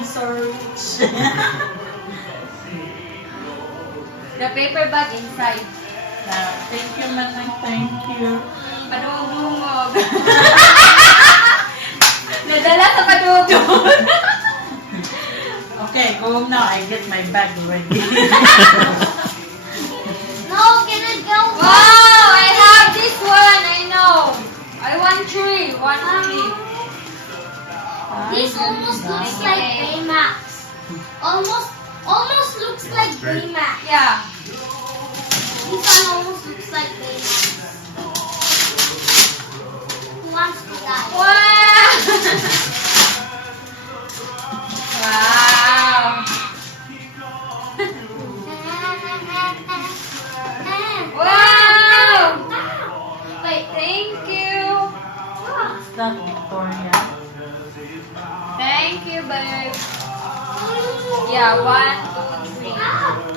I'm so rich. The paper bag inside. Thank you, Manang. Thank you. Padungog-dungog. Nadala sa padungog. Okay, go home now. I get my bag ready. No, can I go? Wow, I have this one. I know. I want three. One only. This almost looks like Baymax. Almost looks like Baymax. Yeah. This one almost looks like Baymax. Who wants to die? Wow. Wow. Wow. Wait, Thank you. Is that Victoria? Thank you, babe. Yeah, 1, 2, 3.